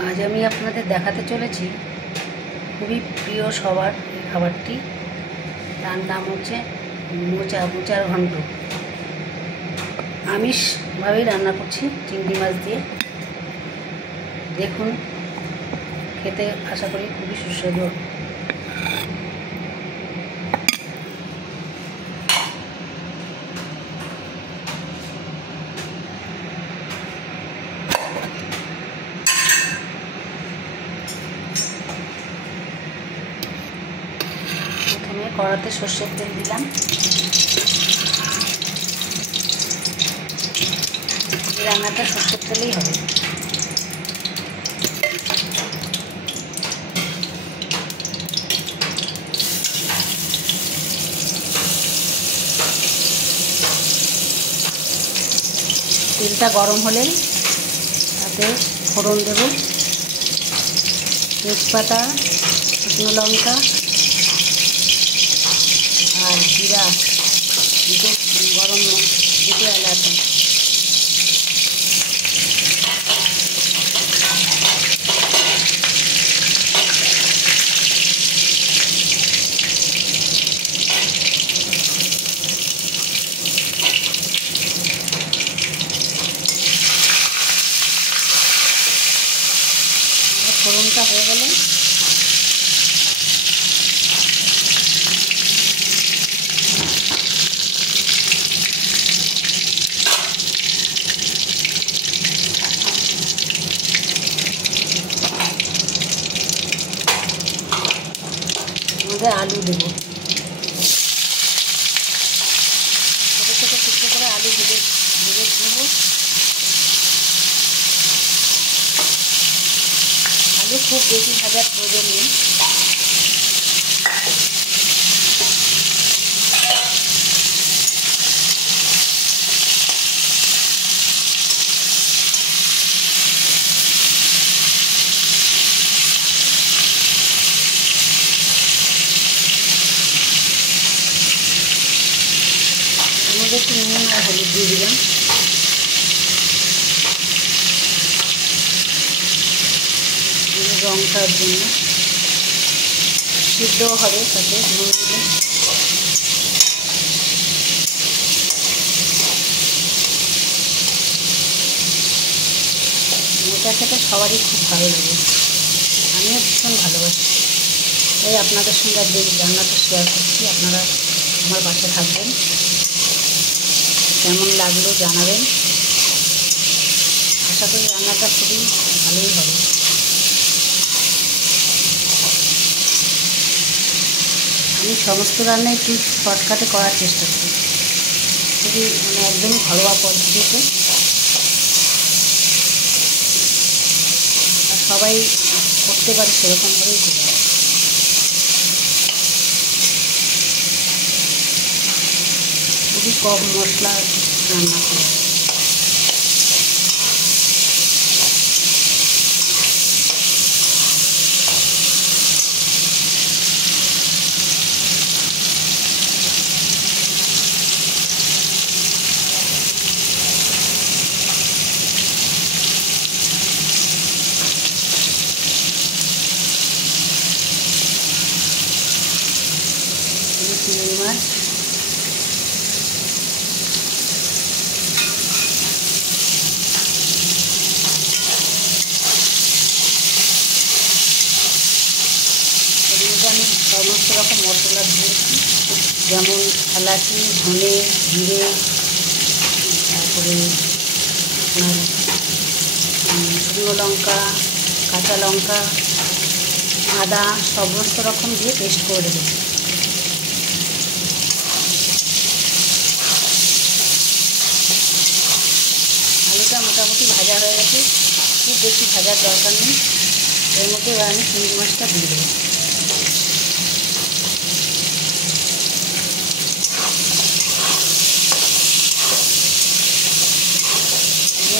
আজ আমি আপনাদের দেখাতে চলেছি খুবই প্রিয় সবার এই খাবারটি। তার নাম হচ্ছে মোচার ঘন্ট। আমিষভাবেই রান্না করছি চিংড়ি মাছ দিয়ে। দেখুন, খেতে আশা করি খুবই সুস্বাদু। প্রথমে কড়াতে সর্ষের তেল দিলাম। এই রান্নাটা সর্ষের তেলেই হবে। তেলটা গরম হলেই তাতে ফোড়ন দেব, তেজপাতা, শুকনো লঙ্কা আর জিরা, গরম দুটো এলাচ। ফোড়নটা হয়ে গেলে আলু দেবো। ছোটো ছোটো টুকরো করে আলু ভেজে নেবো। আলু খুব বেশি ভাজার প্রয়োজন নেই। একটু নুন আর হলুদ দিয়ে দিলাম। রঙটার জন্য সিদ্ধ হবে তাতে নুন দিলে। মোচা খেতে সবারই খুব ভালো লাগে, আমিও ভীষণ ভালোবাসি। তাই আপনাদের সঙ্গে আজ এই রান্নাটা শেয়ার করছি। আপনারা আমার পাশে থাকবেন। কেমন লাগলো জানাবেন। আশা করি রান্নাটা খুবই ভালোই হবে। আমি সমস্ত রান্নাই একটু শর্টকাটে করার চেষ্টা করি, খুবই একদমই ঘরোয়া পদ্ধতিতে। আর সবাই করতে পারে সেরকমভাবেই করে। খুবই কম মশলা রান্না করি। চিংড়ি মাছ আমি সমস্ত রকম মশলা দিয়েছি, যেমন এলাচি, ধনে, জিরে, তারপরে আপনার শুকনো লঙ্কা, কাঁচা লঙ্কা, আদা, সমস্ত রকম দিয়ে পেস্ট করে রেখেছি। আলুটা মোটামুটি ভাজা হয়ে গেছে, খুব বেশি ভাজার দরকার নেই। এর মধ্যে এবার আমি চিংড়ি মাছটা দিয়ে দেবো।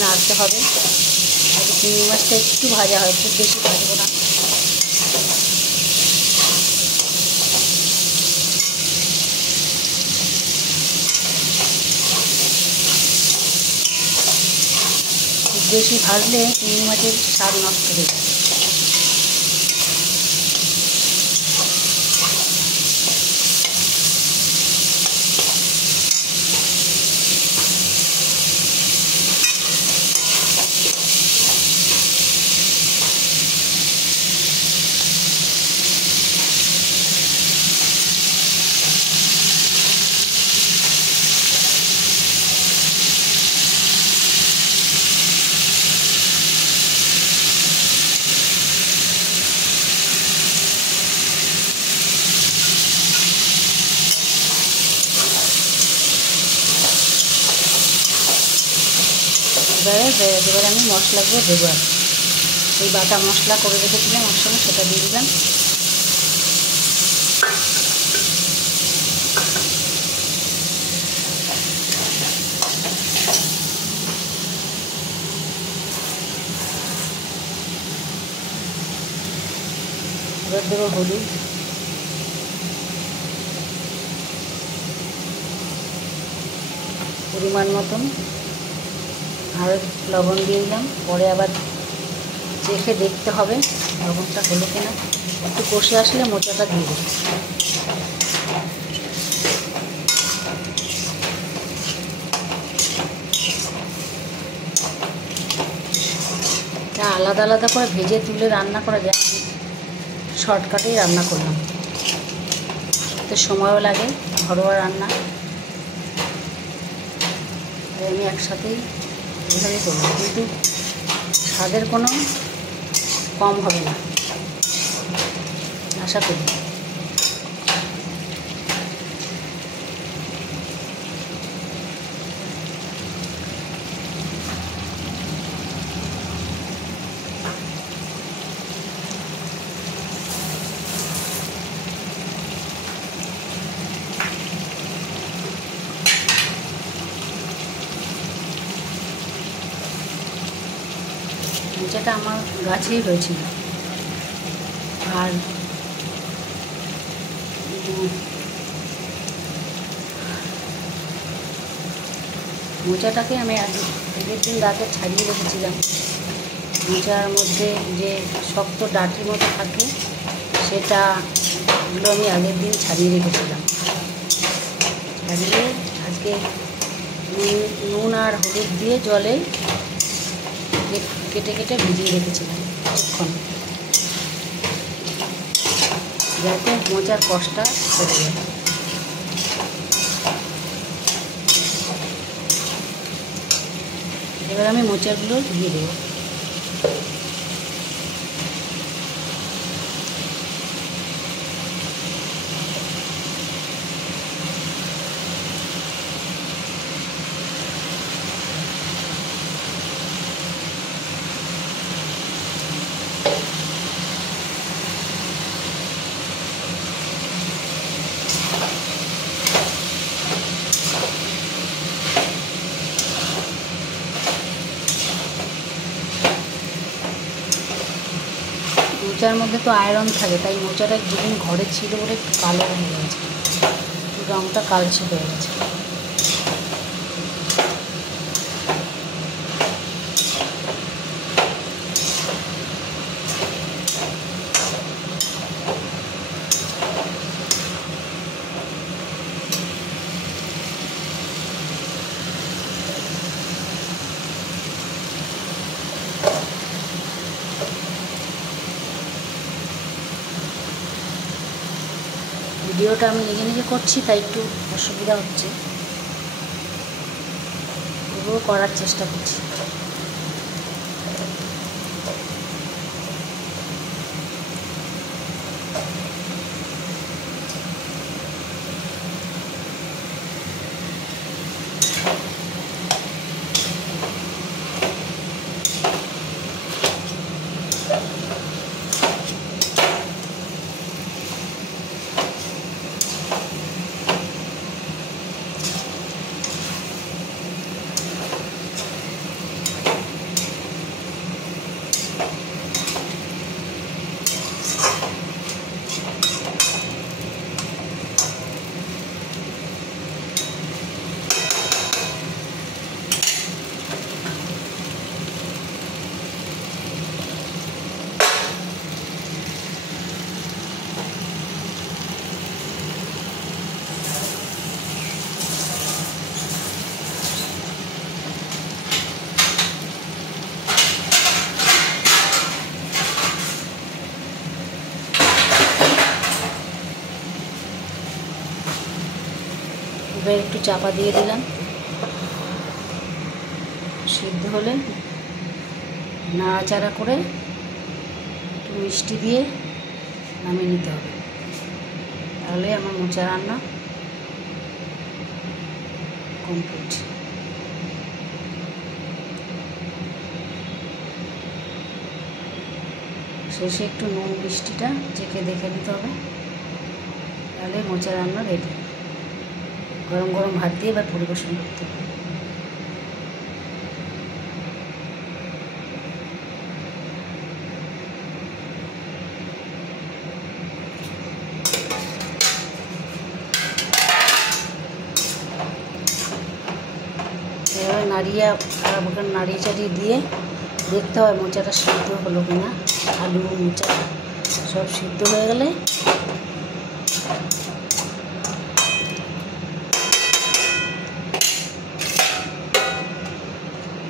নাড়তে হবে, আর চিংড়ি মাছটা একটু ভাজা হয়, খুব বেশি ভাজবো না। বেশি ভাজলে চিংড়ি মাছের স্বাদ নষ্ট হয়ে যায়। এবারে আমি মশলাগুলো দেবো। এই বাটা মশলা করে রেখেছিলাম একসঙ্গে, সেটা দিয়ে দিলাম। এবার দেবো হলুদ, পরিমাণ মতন, আর লবণ দিয়ে দিলাম। পরে আবার চেখে দেখতে হবে লবণটা হলো কিনা। একটু কষে আসলে মোচাটা দিয়ে দেবো। আলাদা আলাদা করে ভেজে তুলে রান্না করা যায়, শর্টকাটেই রান্না করলাম। এতে সময়ও লাগে, ঘরোয়া রান্না। আমি একসাথেই এভাবেই করব, কিন্তু স্বাদের কোনো কম হবে না আশা করি। মোচাটা আমার গাছেই হয়েছিল, আর মোচাটাকে আমি আগের দিন রাতে ছাড়িয়ে রেখেছিলাম। মোচার মধ্যে যে শক্ত ডাঁটির মতো থাকে সেটাগুলো আমি আগের দিন ছাড়িয়ে রেখেছিলাম। ছাড়িয়ে আজকে নুন আর হলুদ দিয়ে জলে কেটে কেটে ভিজিয়ে রেখেছিলাম কিছুক্ষণ, যাতে মোচার কষটা চলে যায়। এবার আমি মোচাগুলো দিয়ে দেবো। মোচার মধ্যে তো আয়রন থাকে, তাই মোচাটা যেদিন ঘরে ছিল বলে একটু কালো হয়ে গেছে, রঙটা কালচে হয়ে গেছে। ভিডিওটা আমি নিজে নিজে করছি, তাই একটু অসুবিধা হচ্ছে, তবুও করার চেষ্টা করছি। এবার একটু চাপা দিয়ে দিলাম, সিদ্ধ হলে নাড়াচাড়া করে একটু মিষ্টি দিয়ে নামিয়ে নিতে হবে। তাহলে আমার মোচা রান্না কমপ্লিট। শেষে একটু নুন মিষ্টিটা চেখে দেখে নিতে হবে, তাহলে মোচা রান্না রেডি। গরম গরম ভাত দিয়ে এবার পরিবেশন করতে হবে। এভাবে নাড়িয়ে চাড়িয়ে দিয়ে দেখতে হয় মোচাটা সিদ্ধ হলো কিনা। আলু মোচা সব সিদ্ধ হয়ে গেলে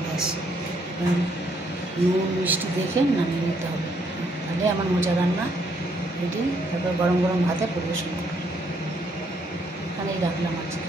ব্যাস, নুন মিষ্টি দেখে নামিয়ে নিতে হবে। তাহলে আমার মোচা রান্না রেডি। তারপর গরম গরম ভাতে পরিবেশন করব। এখানেই রাখলাম আজকে।